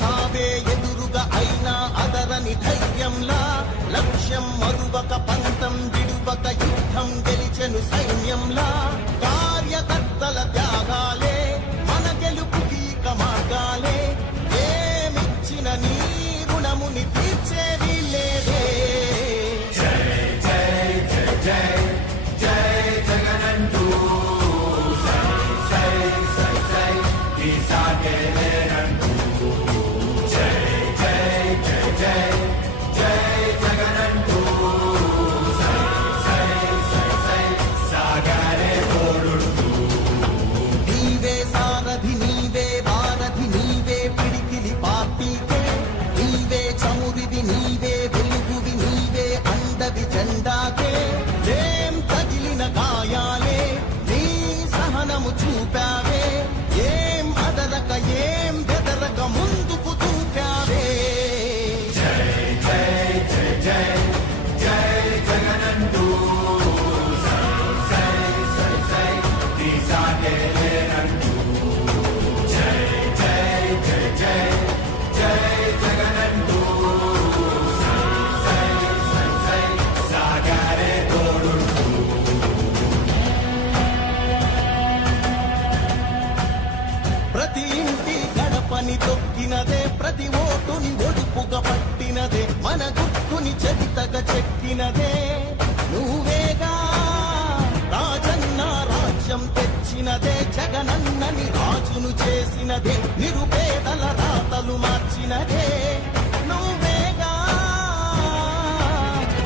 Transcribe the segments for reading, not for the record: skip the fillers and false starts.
చావే ఎదురుగా అయినా అదరని ధైర్యంలా లక్ష్యం మరువక పంతం విడువక యుద్ధం గెలిచెను సైన్యంలా కార్యకర్తల త్యాగాలే మన గెలుపుకి మార్గాలే ఏమిచ్చిన నీ రుణముని తీర్చేది లేదే. జై జై జై జై జై జగనంటూ సై సై సై సై ఈ సాగే లేనంటూ జై జై జై జై జై జగనంటూ సై సై సై సై సాగరే తోడుంటూ నీవే సారథి నీవే వారధి నీవే పిడికిలి పార్టీకే నీవే చమురిది నీవే వెలుగువి నీవే అండవి జెండాకే ఏం తగిలిన గాయాలే నీ సహనము చూపావే ఏం అదరక ఏం బెదరక ముందుకు చూపావే. జై జై జై జై జై జగనంటూ సై సై సై సై ఈ సాగే లేనంటూ జై జై జై జై జై జగనంటూ సై సై సై సై సాగరే తోడుంటూ ప్రతి ఇంటి గడపని తొక్కినదే ప్రతి ఓటుని ఒడుపుగా పట్టినదే మన గుర్తుని చరితగా చెక్కినదే నువ్వేగా రాజన్న రాజ్యం తెచ్చినదే జగనన్నని రాజును చేసినదే నిరుపేదల రాతలు మార్చినదే నువ్వేగా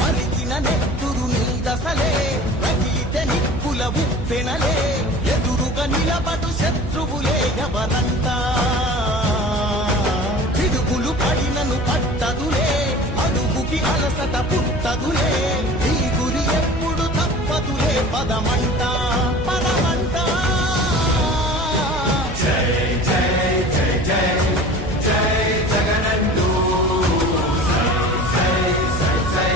మరిగిన నెత్తురు నీ దశలే రగిలితే నిప్పుల ఉప్పెనలే ఎదురుగా నిలబడు శత్రువులే ఎవరంతా పిడుగులు పడినను పట్టదులే అడుగుకి అలసట పుట్టదులే ఈ గురి ఎప్పుడు తప్పదులే పదమంట